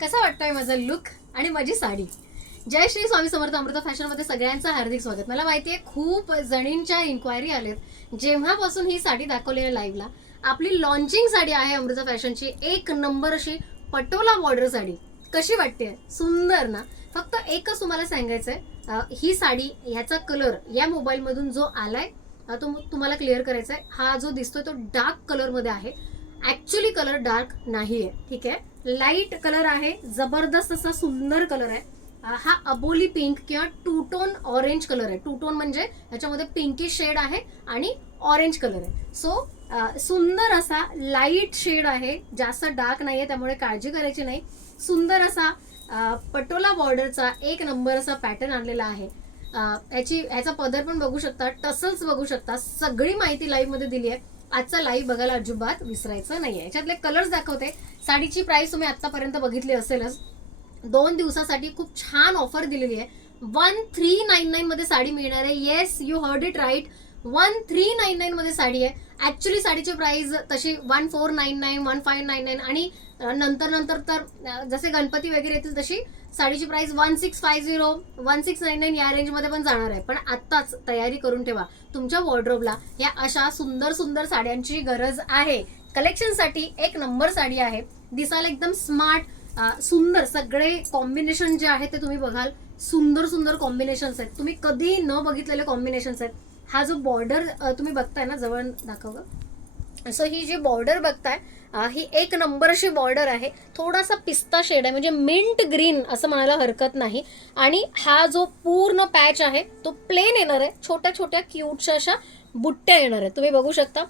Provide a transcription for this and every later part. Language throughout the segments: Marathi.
कसा वाटतोय माझा लुक आणि माझी साडी. जय श्री स्वामी समर्थ अमृता फॅशनमध्ये सगळ्यांचं हार्दिक स्वागत. मला माहिती आहे खूप जणींच्या इन्क्वायरी आलेत जेव्हापासून ही साडी दाखवली आहे लाईव्हला. आपली लॉन्चिंग साडी आहे अमृता फॅशनची, एक नंबर अशी पटोला बॉर्डर साडी. कशी वाटते? सुंदर ना. फक्त एकच तुम्हाला सांगायचंय, ही साडी ह्याचा कलर या मोबाईल मधून जो आलाय तो तुम्हाला क्लिअर करायचा आहे. हा जो दिसतोय तो डार्क कलर मध्ये आहे. ऍक्च्युली कलर डार्क नाहीये, ठीक आहे, लाईट कलर आहे. जबरदस्त असा सुंदर कलर आहे. हा अबोली पिंक किंवा टू टोन ऑरेंज कलर आहे. टू टोन म्हणजे याच्यामध्ये पिंकी शेड आहे आणि ऑरेंज कलर आहे. सो सुंदर असा लाईट शेड आहे, जास्त डार्क नाहीये, त्यामुळे काळजी करायची नाही. सुंदर असा पटोला बॉर्डरचा एक नंबर असा पॅटर्न आणलेला आहे. ह्याचा पदर पण बघू शकता, टसल्स बघू शकता. सगळी माहिती लाईव्ह मध्ये दिली आहे. आजचा लाईव्ह बघायला अजिबात विसरायचं नाहीये. याच्यातले कलर्स दाखवते. साडीची प्राइस तुम्ही आतापर्यंत बघितली असेलच. 2 दिवसासाठी खूप छान ऑफर दिलेली आहे. 1399 मध्ये साडी मिळणार आहे. Yes, you heard it right, 1399 मध्ये साडी आहे. ऍक्च्युली साडीची प्राइस तशी 1499, 1599 आणि नंतर तर जसे गणपती वगैरे येतील तशी साडीची प्राइस 1650, 1699 या रेंज मध्ये पण जाणार आहे. पण आत्ताच तयारी करून ठेवा. तुमच्या वॉर्डरोबला या अशा सुंदर सुंदर साड्यांची गरज आहे. कलेक्शनसाठी एक नंबर साडी आहे. दिसायला एकदम स्मार्ट, सुंदर. सगळे कॉम्बिनेशन जे आहे ते तुम्ही बघाल, सुंदर सुंदर कॉम्बिनेशन्स आहेत. तुम्ही कधी न बघितलेले कॉम्बिनेशन्स आहेत. हा जो बॉर्डर तुम्ही बघताय ना, जवळ दाखव. सो ही जी बॉर्डर बघताय ही एक नंबर अशी बॉर्डर आहे. थोडासा पिस्ता शेड आहे, म्हणजे मिंट ग्रीन असं म्हणायला हरकत नाही. आणि हा जो पूर्ण पॅच आहे तो प्लेन येणार आहे. छोट्या छोट्या क्यूटच्या अशा बुट्ट्या येणार आहेत, तुम्ही बघू शकता.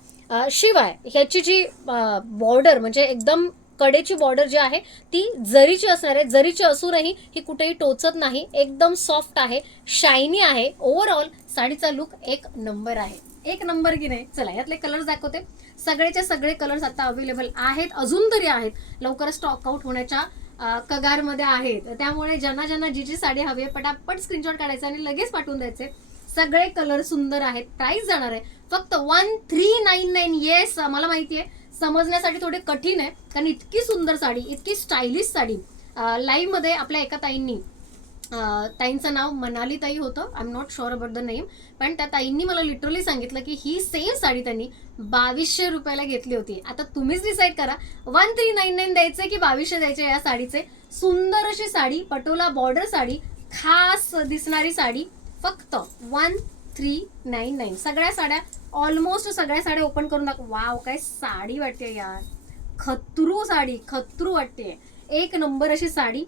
शिवाय ह्याची जी बॉर्डर म्हणजे एकदम कडेची बॉर्डर जी आहे ती जरीची असणार आहे. जरीची असूनही ही कुठेही टोचत नाही, एकदम सॉफ्ट आहे, शायनी आहे. ओव्हरऑल साडीचा लुक एक नंबर आहे. एक नंबर की नाही? चला यातले कलर्स दाखवते. सगळेचे सगळे कलर्स आता अवेलेबल आहेत, अजून तरी आहेत. लवकरच स्टॉक आउट होण्याच्या कगारमध्ये आहेत. त्यामुळे ज्यांना ज्यांना जी जी साडी हवी आहे पटापट स्क्रीनशॉट काढायचा आणि लगेच पाठवून द्यायचे. सगळे कलर सुंदर आहेत. प्राइस जाणार आहे फक्त 1399. येस, मला माहिती आहे समजण्यासाठी थोडे कठीण आहे, कारण इतकी सुंदर साडी, इतकी स्टायलिश साडी. लाईव्ह मध्ये आपल्या एका ताईंचं नाव मनाली ताई होतं, I am not sure about the name, पण त्या ताईंनी मला लिटरली सांगितलं की ही सेम साडी त्यांनी 2200 रुपयाला घेतली होती. आता तुम्हीच डिसाईड करा 1399 द्यायचे की 2200 द्यायचे या साडीचे. सुंदर अशी साडी, पटोला बॉर्डर साडी, खास दिसणारी साडी, फक्त 1399. सगळ्या साड्या, ऑलमोस्ट सगळ्या साड्या ओपन करून दाखव. वाव, काय साडी वाटते यार, खतरू साडी, खतरू वाटते. एक नंबर अशी साडी.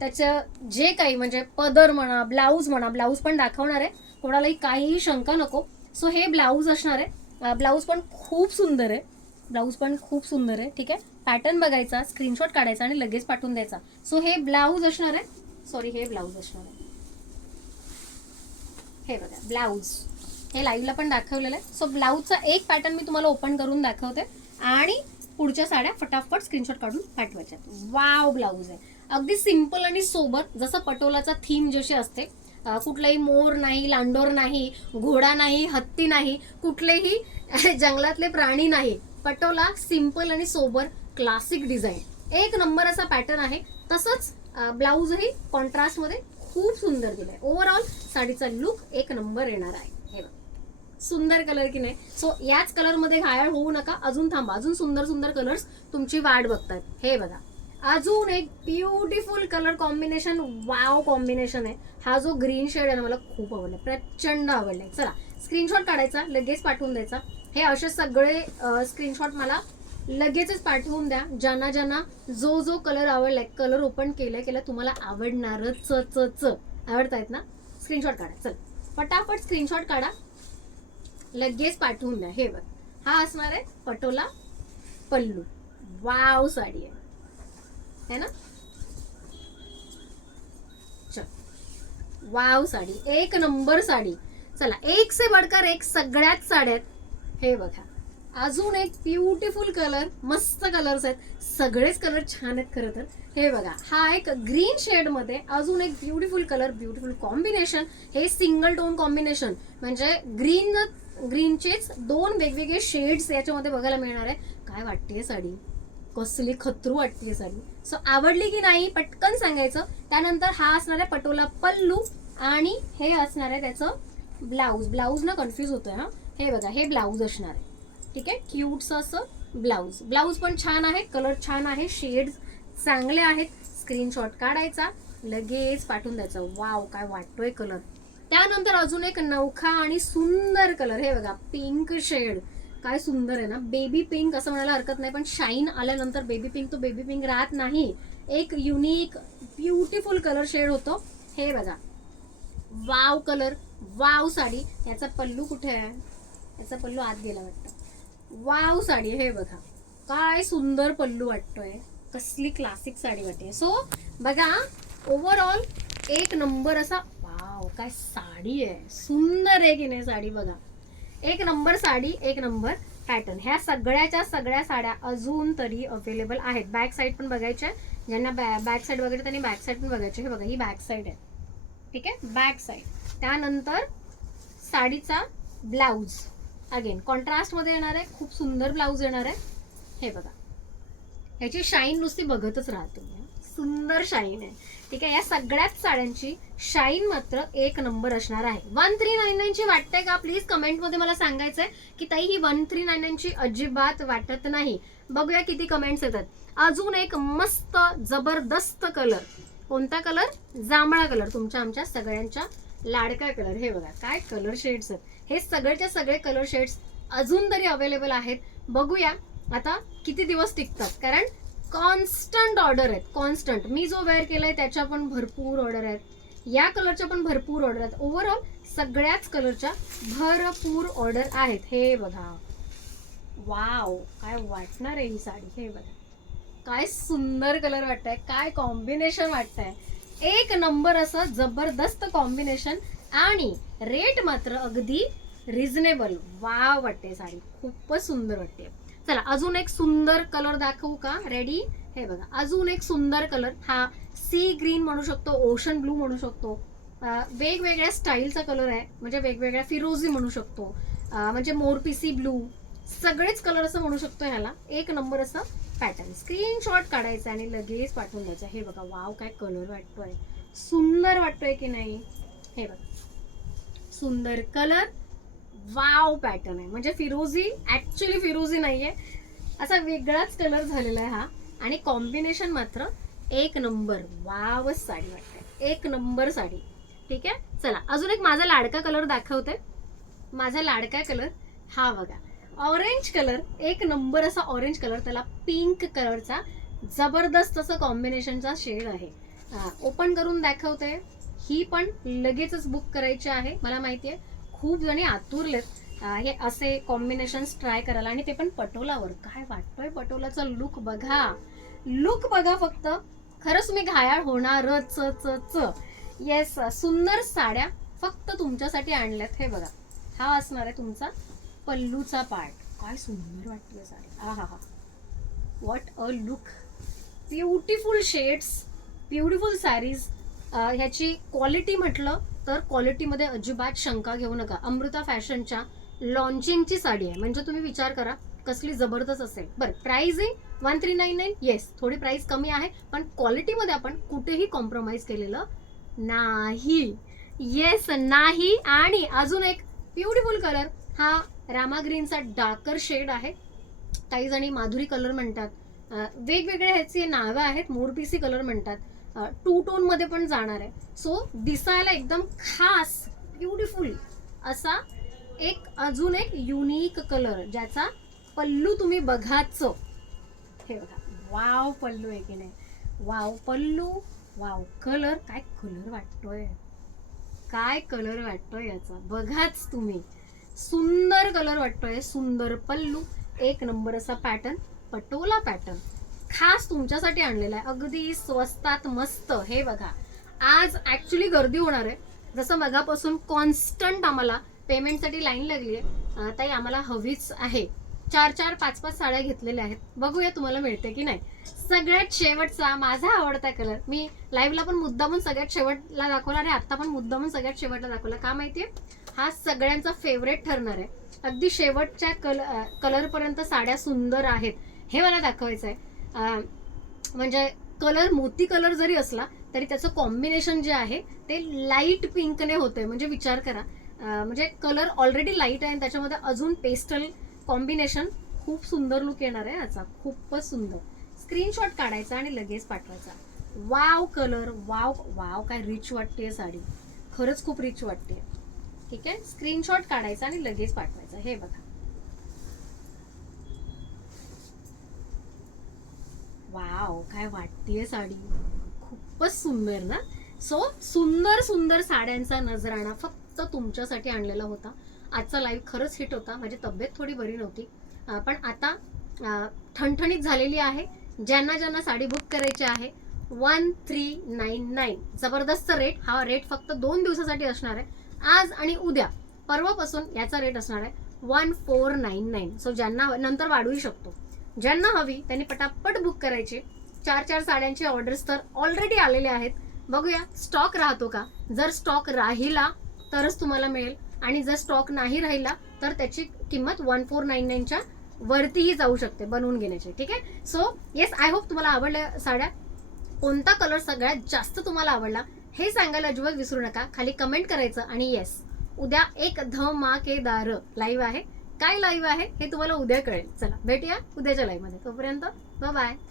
त्याचं जे काही म्हणजे पदर म्हणा, ब्लाऊज म्हणा, ब्लाऊज पण दाखवणार आहे, कोणालाही काहीही शंका नको. सो हे ब्लाऊज असणार आहे. ब्लाऊज पण खूप सुंदर आहे, ब्लाऊज पण खूप सुंदर आहे. ठीक आहे, पॅटर्न बघायचा, स्क्रीनशॉट काढायचा आणि लगेच पाठवून द्यायचा. सो हे ब्लाऊज असणार आहे, सॉरी हे ब्लाऊज असणार आहे. हे बघा ब्लाऊज, हे लाईव्हला पण दाखवलेलं आहे. सो ब्लाऊजचा एक पॅटर्न मी तुम्हाला ओपन करून दाखवते आणि पुढच्या साड्या फटाफट स्क्रीनशॉट काढून पाठवायच्या. वाव, ब्लाऊज आहे अगदी सिंपल आणि सोबर, जसं पटोलाचा थीम जशी असते. कुठलाही मोर नाही, लांडोर नाही, घोडा नाही, हत्ती नाही, कुठलेही जंगलातले प्राणी नाही. पटोला सिंपल आणि सोबर, क्लासिक डिझाईन, एक नंबर असा पॅटर्न आहे. तसंच ब्लाऊजही कॉन्ट्रास्ट मध्ये खूप सुंदर दिलाय. ओव्हरऑल साडीचा लुक एक नंबर येणार आहे. हे बघा, सुंदर कलर की नाही? सो याच कलर मध्ये घायाळ होऊ नका, अजून थांबा, अजून सुंदर सुंदर कलर्स तुमची वाट बघतात. हे बघा, अजून एक beautiful colour combination, wow combination आहे. हा जो ग्रीन शेड आहे ना, मला खूप आवडला, प्रचंड आवडलाय. चला स्क्रीनशॉट काढायचा, लगेच पाठवून द्यायचा. हे असे सगळे स्क्रीनशॉट मला लगेचच पाठवून द्या. ज्यांना ज्यांना जो जो कलर आवडलाय, कलर ओपन केल्या तुम्हाला आवडणारच. आवडतायत ना? स्क्रीनशॉट काढा, चल फटाफट स्क्रीनशॉट काढा, लगेच पाठवून द्या. हे बघ, हा असणार आहे पटोला पल्लू. वाव साडी आहे ना? चल, वाव साडी, एक नंबर साडी. चला, एक से बढ़कर एक सगळ्यात साड्या आहेत. हे बघा, अजून एक ब्युटिफुल कलर, मस्त कलर्स आहेत, सगळेच कलर छान आहेत खरं तर. हे बघा, हा एक ग्रीन शेड मध्ये अजून एक ब्युटिफुल कलर, ब्युटिफुल कॉम्बिनेशन. हे सिंगल टोन कॉम्बिनेशन, म्हणजे ग्रीनचेच 2 वेगवेगळे शेड्स याच्यामध्ये बघायला मिळणार आहे. काय वाटते साडी? कसली खतरू वाटते साडी. सो आवडली की नाही पटकन सांगायचं. त्यानंतर हा असणार आहे पटोला पल्लू आणि हे असणार आहे त्याचं ब्लाऊज. ब्लाऊज ना कन्फ्यूज होतोय हा. हे बघा हे ब्लाऊज असणार आहे. ठीक आहे, क्यूटचं असं ब्लाऊज. ब्लाऊज पण छान आहे, कलर छान आहे, शेड्स चांगले आहेत. स्क्रीनशॉट काढायचा, लगेच पाठवून द्यायचं. वाव काय वाटतोय कलर. त्यानंतर अजून एक नवखा आणि सुंदर कलर. हे बघा पिंक शेड, काय सुंदर आहे ना. बेबी पिंक असं म्हणायला हरकत नाही, पण शाईन आल्यानंतर बेबी पिंक तो बेबी पिंक राहत नाही. एक युनिक ब्युटिफुल कलर शेड होतो. हे बघा वाव कलर, वाव साडी. याचा पल्लू कुठे आहे, याचा पल्लू आत गेला वाटतं. वाव साडी, हे बघा काय सुंदर पल्लू वाटतोय, कसली क्लासिक साडी वाटते. सो बघा ओव्हरऑल एक नंबर असा. वाव काय साडी आहे, सुंदर आहे की नाही साडी. बघा एक नंबर साडी, एक नंबर पॅटर्न. ह्या सगळ्याच्या सगळ्या साड्या अजून तरी अवेलेबल आहेत. बॅक साईड पण बघायच्या, ज्यांना बॅक साईड बघायची त्यांनी बॅक साईड पण बघायचे. हे बघा ही बॅक साईड आहे. ठीक आहे, बॅक साईड. त्यानंतर साडीचा ब्लाऊज अगेन कॉन्ट्रास्ट मध्ये येणार आहे, खूप सुंदर ब्लाऊज येणार आहे. हे बघा ह्याची शाईन नुसती बघतच राहतो, सुंदर शाईन आहे. ठीक आहे, या सगळ्याच साड्यांची शाईन मात्र एक नंबर असणार आहे. 1399 ची वाटते का, प्लीज कमेंट मध्ये मला सांगायचंय की ताई ही 1399 ची अजिबात वाटत नाही. बघूया किती कमेंट्स येतात. अजून एक मस्त जबरदस्त कलर. कोणता कलर, जांभळा कलर, तुमच्या आमच्या सगळ्यांच्या लाडका कलर. हे बघा काय कलर शेड्स आहेत. हे सगळेच्या सगळे कलर शेड्स अजून तरी अवेलेबल आहेत. बघूया आता किती दिवस टिकतात, कारण कॉन्स्टंट ऑर्डर आहेत, कॉन्स्टंट. मी जो वेअर केलाय त्याच्या पण भरपूर ऑर्डर आहेत, या कलरच्या पण भरपूर ऑर्डर आहेत. ओव्हरऑल सगळ्याच कलरच्या भरपूर ऑर्डर आहेत. हे बघा वाव काय वाटणार आहे ही साडी. हे बघा काय सुंदर कलर वाटतंय, काय कॉम्बिनेशन वाटतंय. एक नंबर असं जबरदस्त कॉम्बिनेशन आणि रेट मात्र अगदी रिझनेबल. वाव वाटते साडी, खूपच सुंदर वाटते. चला अजून एक सुंदर कलर दाखवू का, रेडी. हे बघा अजून एक सुंदर कलर. हा सी ग्रीन म्हणू शकतो, ओशन ब्लू म्हणू शकतो, वेगवेगळ्या स्टाईलचा कलर आहे. म्हणजे वेगवेगळ्या फिरोजी म्हणू शकतो, म्हणजे मोरपिसी ब्लू, सगळेच कलर असं म्हणू शकतो ह्याला. एक नंबर असं पॅटर्न. स्क्रीनशॉट काढायचा आणि लगेच पाठवून द्यायचा. हे बघा वाव काय कलर वाटतोय, सुंदर वाटतोय की नाही. हे बघा सुंदर कलर, वाव पॅटर्न आहे. म्हणजे फिरोजी ऍक्च्युली फिरोजी नाहीये, असा वेगळाच कलर झालेला आहे हा. आणि कॉम्बिनेशन मात्र एक नंबर. वावच साडी वाटते, एक नंबर साडी. ठीक आहे, चला अजून एक माझा लाडका कलर दाखवते. माझा लाडका कलर हा बघा ऑरेंज कलर. एक नंबर असा ऑरेंज कलर, त्याला पिंक कलरचा जबरदस्त असं कॉम्बिनेशनचा शेड आहे. ओपन करून दाखवते. ही पण लगेचच बुक करायची आहे. मला माहिती आहे खूप जणी आतुरलेत हे असे कॉम्बिनेशन्स ट्राय करायला, आणि ते पण पटोलावर. काय वाटतोय पटोलाचा लुक बघा, लुक बघा फक्त. खरंच मी घायाळ होणारच. येस, सुंदर साड्या फक्त तुमच्यासाठी आणल्यात. हे बघा हा असणार आहे तुमचा पल्लूचा पार्ट. काय सुंदर वाटतोय साडी. हा हा हा, what a look. Beautiful shades, beautiful sarees. ह्याची क्वालिटी म्हटलं तर क्वालिटीमध्ये अजिबात शंका घेऊ नका. अमृता फॅशनच्या लॉन्चिंगची साडी आहे, म्हणजे तुम्ही विचार करा कसली जबरदस्त असेल. बरं प्राइसिंग 1399, येस थोडी प्राइस कमी आहे, पण क्वालिटीमध्ये आपण कुठेही कॉम्प्रोमाइज केलेलं नाही. येस नाही. आणि अजून एक ब्युटिफुल कलर. हा रामा ग्रीनचा डार्कर शेड आहे. काही जणी माधुरी कलर म्हणतात, वेगवेगळे ह्याची नावं आहेत. मोरपिसी कलर म्हणतात, टू टोन मध्ये पण जाणार आहे. सो दिसायला एकदम खास ब्युटिफुल असा एक अजून एक युनिक कलर, ज्याचा पल्लू तुम्ही बघाच. हे बघा वाव पल्लू आहे की नाही, वाव पल्लू, वाव कलर. काय कलर वाटतोय, काय कलर वाटतोय याचा, बघाच तुम्ही. सुंदर कलर वाटतोय, सुंदर पल्लू, एक नंबर असा पॅटर्न, पटोला पॅटर्न खास तुमच्यासाठी आणलेला आहे, अगदी स्वस्तात मस्त. हे बघा आज ऍक्च्युली गर्दी होणार आहे. जसं मगापासून कॉन्स्टंट आम्हाला पेमेंटसाठी लाईन लागली आहे. ताई आम्हाला हवीच आहे. 4-4, 5-5 साड्या घेतलेल्या आहेत. बघूया तुम्हाला मिळते की नाही. सगळ्यात शेवटचा माझा आवडता कलर, मी लाईव्हला पण मुद्दामून सगळ्यात शेवटला दाखवला आणि आता पण मुद्दामून सगळ्यात शेवटला दाखवला. का माहितीये, हा सगळ्यांचा फेवरेट ठरणार आहे. अगदी शेवटच्या कलर पर्यंत साड्या सुंदर आहेत हे मला दाखवायचं आहे. म्हणजे कलर मोती कलर जरी असला तरी त्याचं कॉम्बिनेशन जे आहे ते लाईट पिंकने होते. म्हणजे विचार करा, म्हणजे कलर ऑलरेडी लाईट आहे आणि त्याच्यामध्ये अजून पेस्टल कॉम्बिनेशन, खूप सुंदर लुक येणार आहे याचा, खूपच सुंदर. स्क्रीनशॉट काढायचा आणि लगेच पाठवायचा. वाव कलर, वाव वाव, काय रिच वाटते साडी, खरंच खूप रिच वाटते. ठीक आहे, स्क्रीनशॉट काढायचा आणि लगेच पाठवायचा. हे बघा, वाव काय वाटतेय साडी, खूपच सुंदर ना. सो सुंदर सुंदर साड्यांचा नजराणा फक्त तुमच्यासाठी आणलेला होता. आजचा लाईव्ह खरंच हिट होता. माझी तब्येत थोडी बरी नव्हती, पण आता ठणठणीत झालेली आहे. ज्यांना ज्यांना साडी बुक करायची आहे 1399 जबरदस्त रेट. हा रेट फक्त 2 दिवसासाठी असणार आहे, आज आणि उद्या. परवापासून याचा रेट असणार आहे 1499. सो ज्यांना नंतर वाढवू शकतो. ज्यांना हवी त्यांनी पटापट बुक करायचे. 4 साड्यांचे ऑर्डर्स तर ऑलरेडी आलेले आहेत. बघूया स्टॉक राहतो का. जर स्टॉक राहिला तरच तुम्हाला मिळेल, आणि जर स्टॉक नाही राहिला तर त्याची किंमत 1499च्या वरतीही जाऊ शकते बनवून घेण्याची. ठीक आहे. सो येस, आय होप तुम्हाला आवडल्या साड्या. कोणता कलर सगळ्यात जास्त तुम्हाला आवडला हे सांगायला अजिबात विसरू नका. खाली कमेंट करायचं. आणि येस, उद्या एक धमाकेदार लाईव्ह आहे. काय लाईव्ह आहे हे तुम्हाला उद्या कळेल. चला भेटूया उद्याच्या लाईव्ह मध्ये. तोपर्यंत बाय बाय.